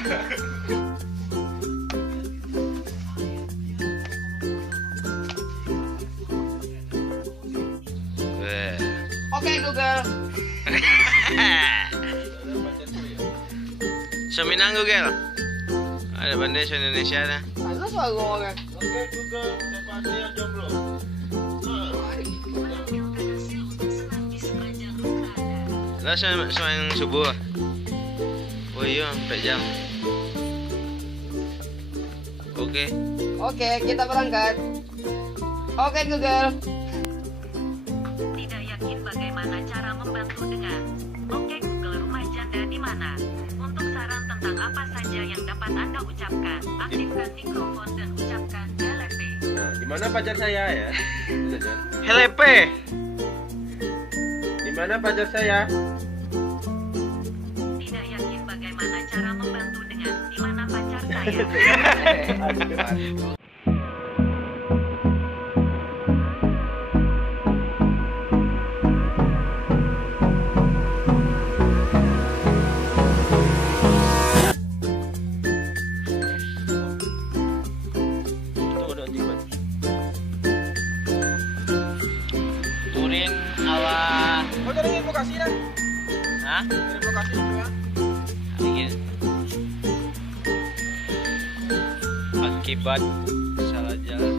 Oke Google. Seminang Google. Ada bahasa Indonesia dah. Ada soal ngomongnya. Oke Google, siapa aja yang jomblo? Lah semang subuh. Oh iya, 4 jam. Oke. Oke, kita berangkat. Oke Google. Tidak yakin bagaimana cara membantu dengan Oke Google, rumah janda di mana? Untuk saran tentang apa saja yang dapat Anda ucapkan, aktifkan mikrofon dan ucapkan LP. Nah, di mana pacar saya ya? Helepe. Di mana pacar saya? Tidak yakin bagaimana cara membantu dengan di mana pacar saya. Turin ala. Oh, tadi lokasi dah. Hah? Kirim lokasi juga. Ingin. Akibat salah jalan.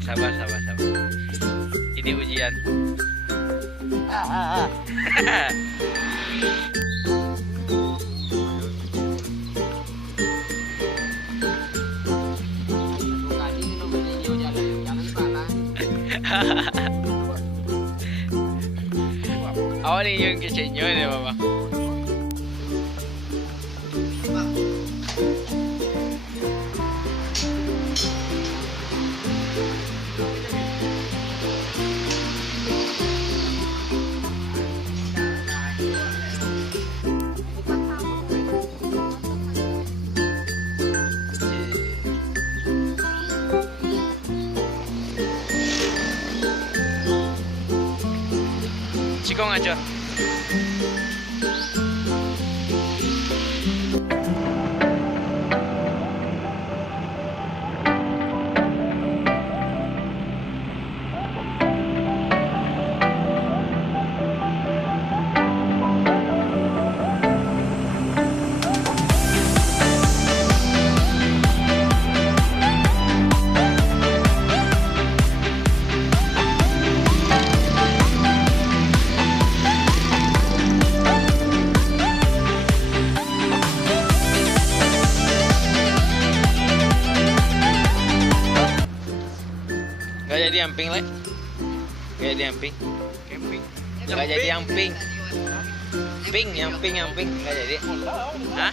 Sabar. Ini ujian. Awak ni yung kecilnya ni bapa. Cikong aja. Gak jadi amping le? Gak jadi amping. Camping. Gak jadi amping. Yang ping gak jadi. Hah?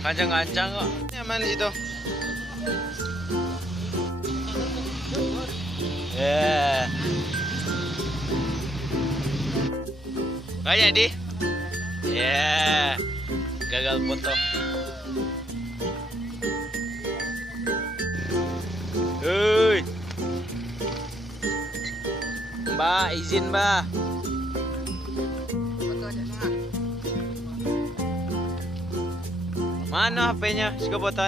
Kancang kok. Nyaman di situ. Ya. Gak jadi. Ya. Gagal foto. Hei, Mbak, izin Mbak. Mana HP-nya? Suka foto.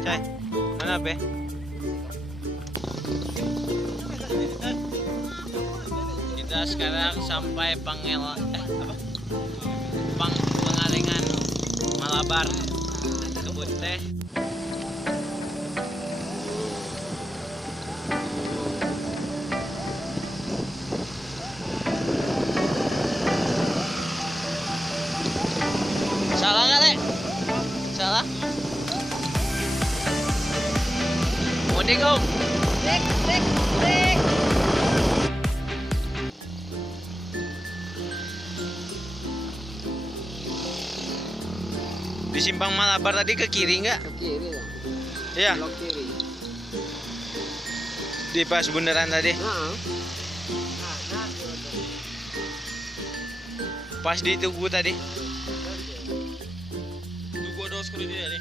Cai, mana HP? Kita sekarang sampai Pengalengan Malabar, kebun teh. Salah nggak, Le? Salah? Mudik, Om. Break. Di Simpang Malabar tadi ke kiri nggak? Ke kiri lah. Iya. Blok kiri. Di pas bundaran tadi. Pas di Tugu tadi. Tugu ada sekali dia nih.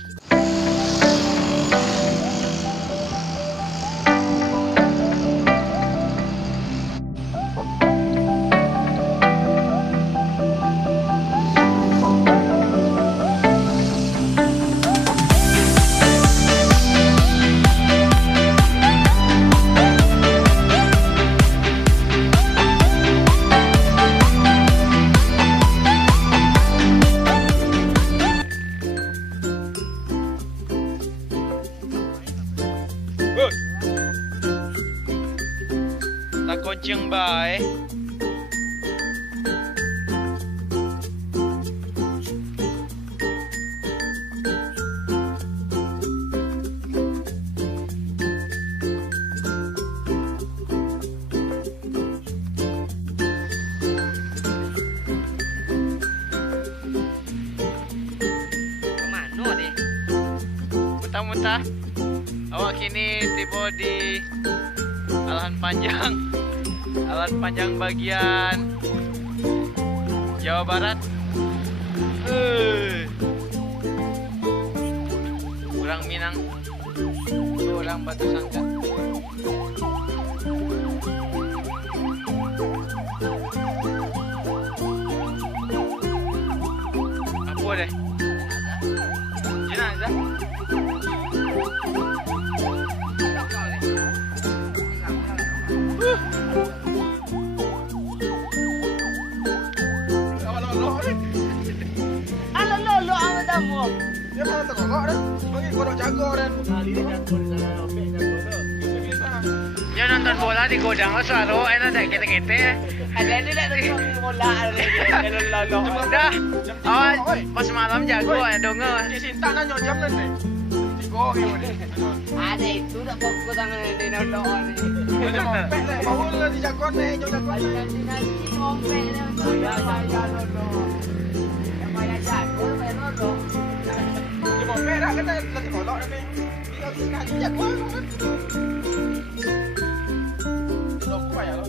bae. Kemana deh? Muntah-muntah. Awak kini tiba di Alan Panjang bagian Jawa Barat. Orang Minang, orang Batu Sangka. Apa deh? Jenazah. Halo lo amat kamu. Dia malah terkolok dah. Bagi kodok jago dan. Dia nonton bola di godang lo selalu enak deh kete-kete. Ada ini dah tu bola lo. Udah, pas malam jago ya dong. Di Sinta nanya jam nanti. Tiga gitu. Ada itu dah fokus tangan di nonton ni. Ada mompet dah. Bawa lu di jago nih, jauh jago. Nanti ngomong dah. Ya lo. Yang mana jago, yang lo. Di mompet dah kata terkolok nanti. Dia sekali jago. Lo kuat ya lo.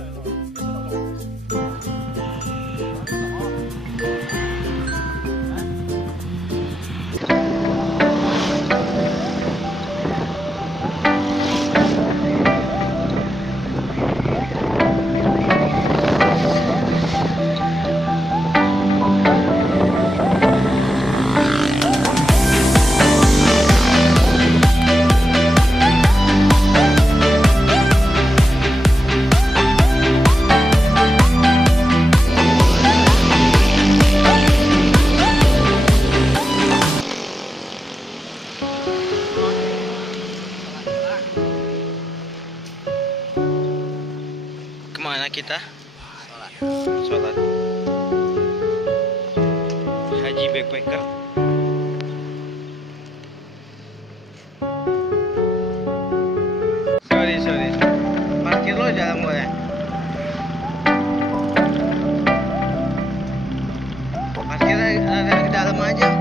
Kemana kita? Sholat. Haji backpacker. Sorry. Parkir lo dalam boleh. Parkir ada di dalam aja.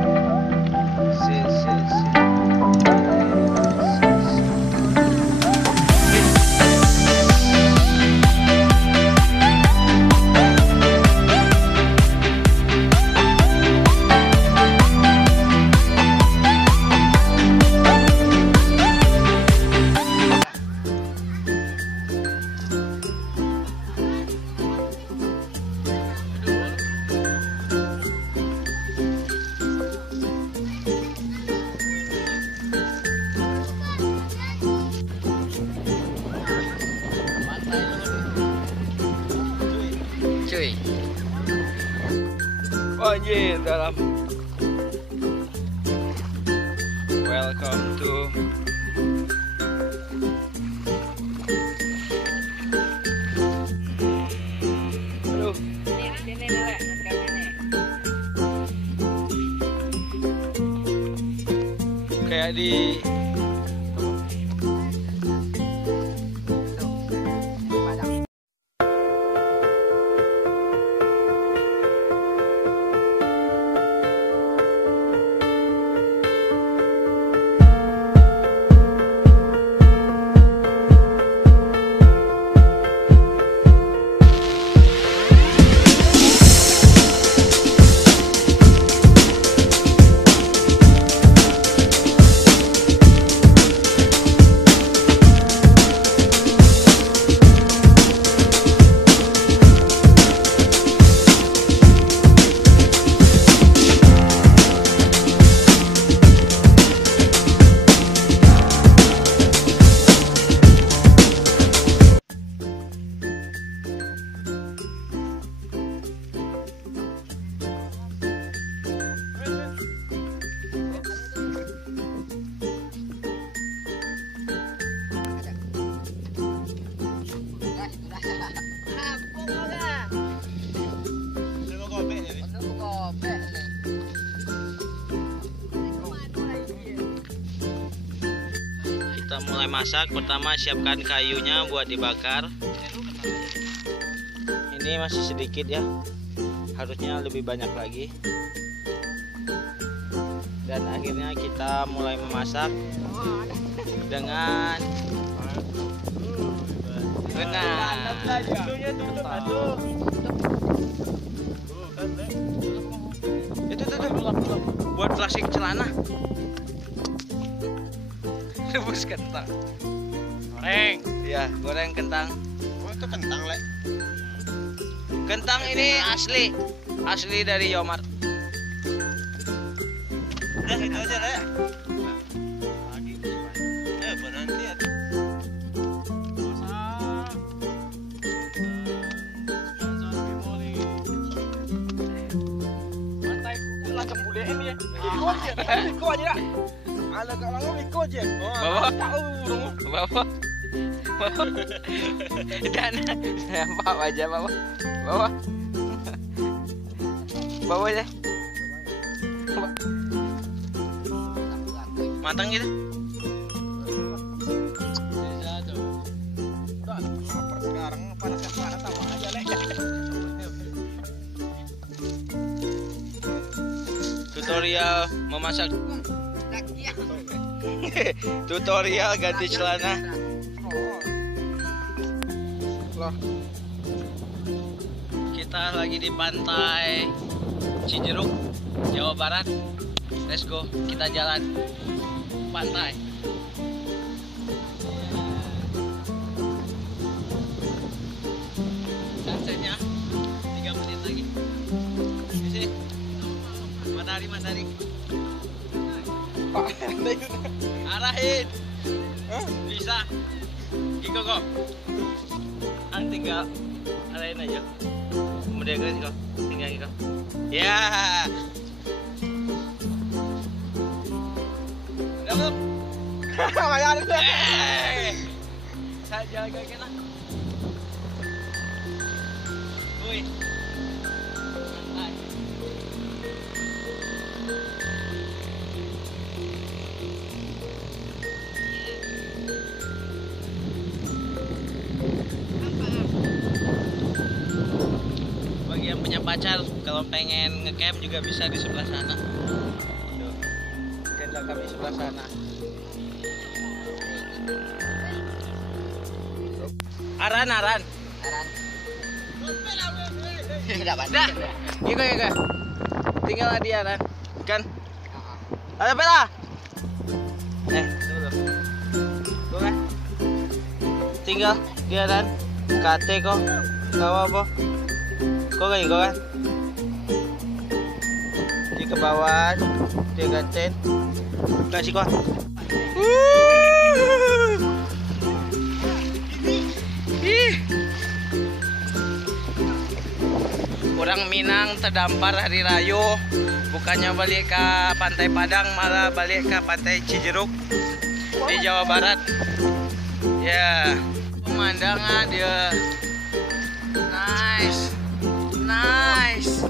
Cuy. Banjir dalam. Welcome to Aduh. Sini lah, kamera. Kayak di mulai masak. Pertama siapkan kayunya buat dibakar. Ini masih sedikit ya, harusnya lebih banyak lagi. Dan akhirnya kita mulai memasak dengan itu buat plastik celana. Rebus kentang. Goreng. Ya, goreng kentang. Oh, itu kentang, Le. Kentang ini asli dari Yomart. Udah gitu aja, Le. Nanti ya. Macam bulein ya. Ikut aja. Ala kat orang ikut je. Bawa. Bawa. Dan nampak wajah bawa. Bawa aja. Matang gitu. Udah, lapar sekarang panas sama aja, Le. Tutorial memasak. Tutorial ganti celana. Kita lagi di pantai Cijeruk, Jawa Barat. Let's go, kita jalan pantai. Sunsetnya 3 menit lagi. Di sini. Matahari. Arahin. Bisa. Iko kok. Tinggal arahin aja. Kemudian kok tinggal Iko. Ya. Dapat. Bayar. Saya jaga kena. Woi. Santai. Bagi yang punya pacar, kalau pengen ngecamp juga bisa di sebelah sana. Tuh, tenda kami sebelah sana. Aran. Dah, Iko. Tinggal di Aran, kan? Ada pela. Tuh kan? Tinggal di Aran. Kate kok, kau apa? Kok kan? Di ke bawah, di ganten. Kasih kok. Orang Minang terdampar hari Rayo, bukannya balik ke Pantai Padang, malah balik ke Pantai Cijeruk di Jawa Barat. Ya, pemandangan dia nice.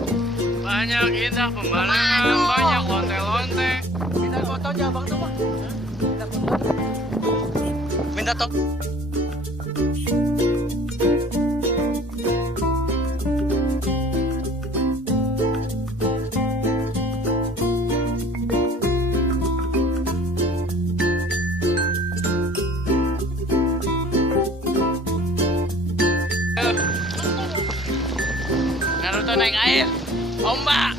Banyak indah pemandangan, banyak lonte-lonte. Minta foto aja Bang tuh, Bang. Minta top. Naruto naik air, ombak.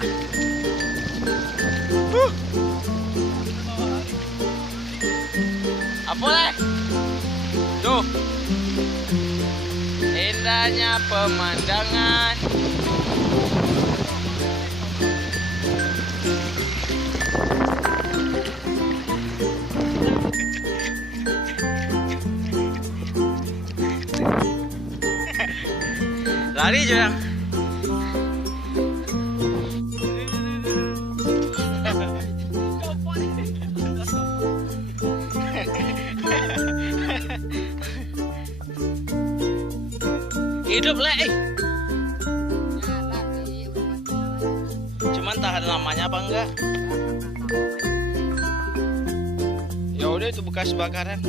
Apa leh? Tuh, indahnya pemandangan. Lari Jurang. Hidup le. Cuman tahan lamanya apa enggak? Ya udah, itu bekas bakaran.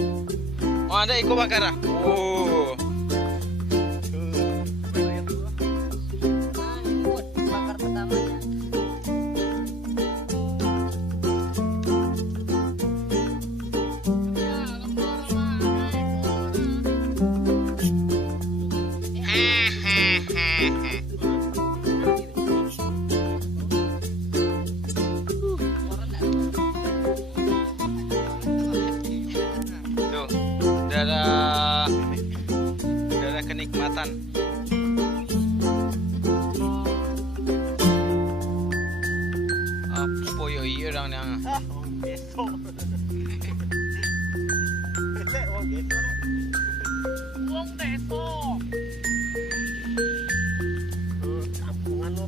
Oh, ada ikan bakar. Oh. Bakar pertamanya. Tuh, darah kenikmatan. Apa yo iya orang yang Besok. Lek wong besok lek. Wong teto. Kampungan lo.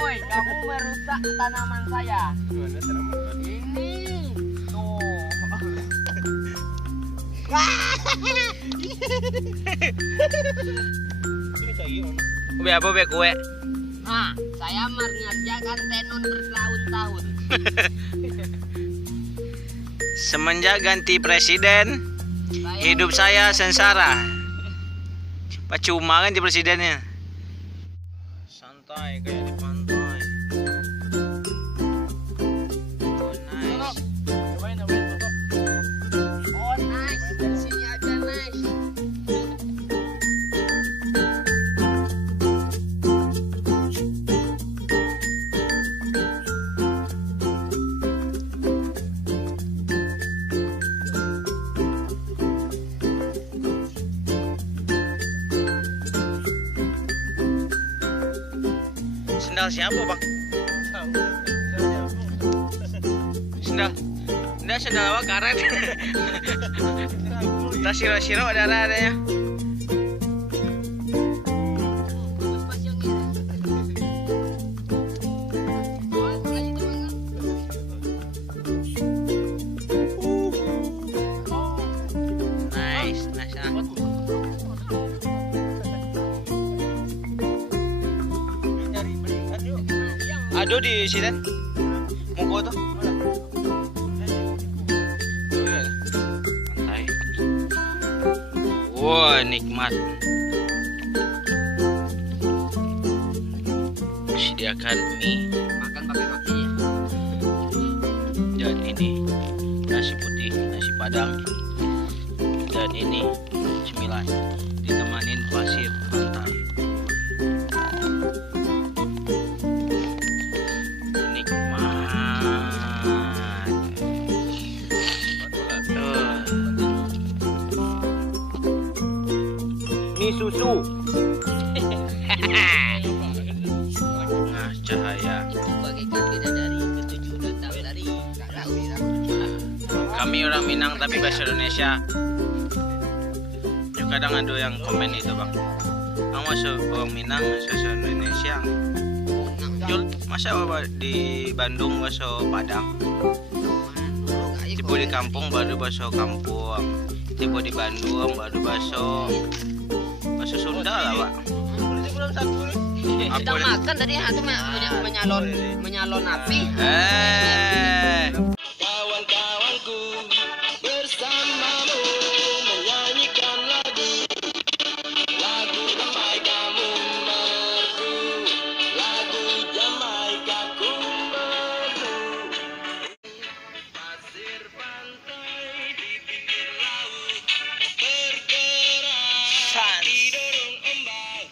Woi, kamu merusak tanaman saya. Gimana tanaman? Ini. Tuh. Ini cair. Be apa be kue? Nah, saya mengerjakan tenun bertahun-tahun. Semenjak ganti presiden, hidup saya sengsara. Percuma ganti presidennya. Santai kayak di pantai. Oh, nice. Cobain foto. Oh, nice. Dari sini aja, nice. Sendal siapa bang? Sendal? Enggak, sendal apa karet? Tas siro-siro ada-adanya. Pas yang ini. Oh, lagi teman. Nice, nice. Cari belikan yuk. Aduh di sini. Muko tuh. Santai. Wah, nikmat. Sediakan mie Makan pakai roti ya. dan ini nasi putih, nasi padang, dan ini cemilan ditemanin pasir pantai. Mie susu. Nah, cahaya. Bagaikan bidadari ketujuh datang dari Karawi. Kami orang Minang tapi bahasa Indonesia. Juga kadang ada yang komen itu bang. Kamu masuk orang Minang bahasa Indonesia. Jul, masa di Bandung bahasa Padang? Tiba di kampung baru bahasa kampung. Tiba di Bandung baru bahasa Sunda lah pak. Kita makan tadi itu menyalon api. Kawan-kawanku bersamamu menyanyikan lagu Jamaika merdu, lagu Jamaika ku merdu. Pasir pantai di pinggir laut bergerak didorong ombak,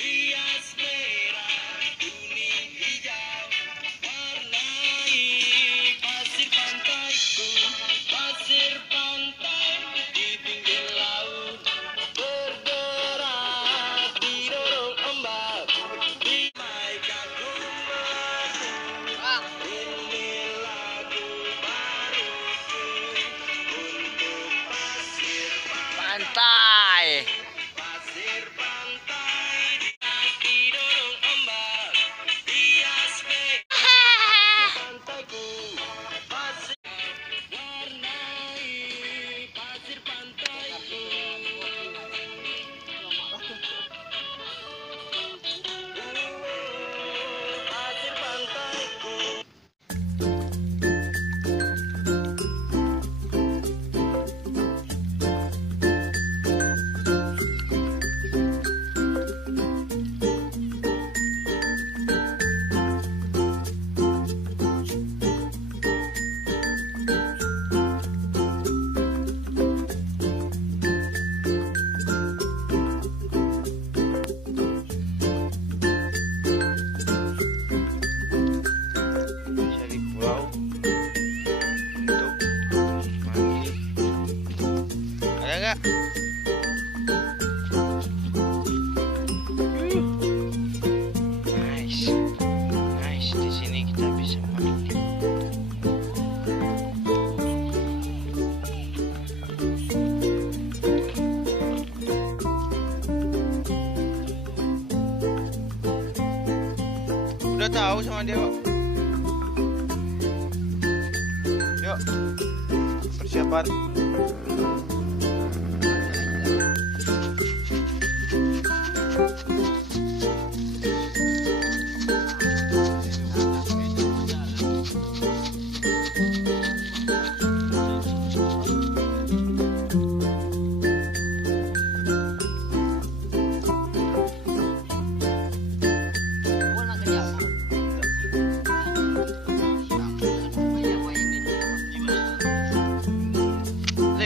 hias merah kuning hijau warnai pasir Udah tahu sama dia kok. Yuk, persiapan.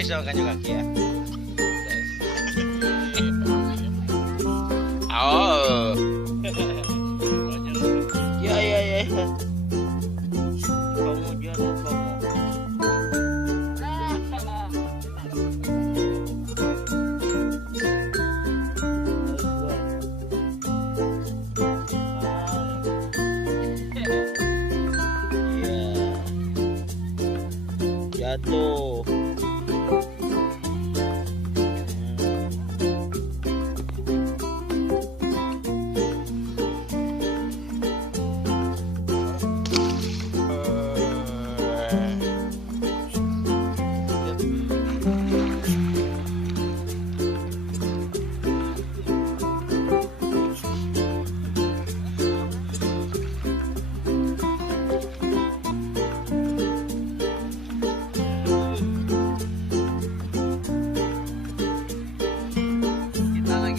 Sama kan juga kaki ya. Oh. Ya. Kamu jatuh kamu. Iya. Jatuh.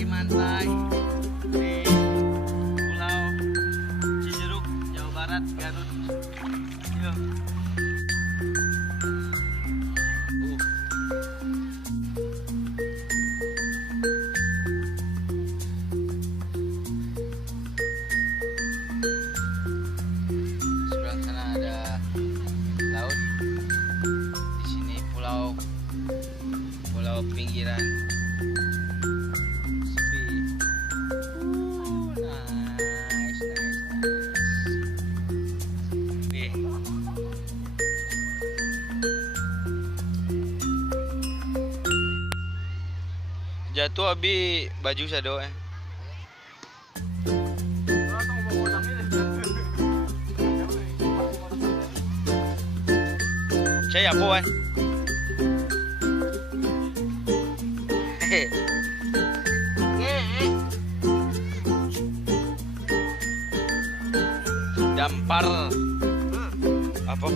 Mantai di Pulau Cijeruk, Jawa Barat, Garut. Yuk. Sebelah sana ada laut. Di sini pulau pinggiran. Jatuh abi baju sado eh. Saya apa wan? Dampar apa?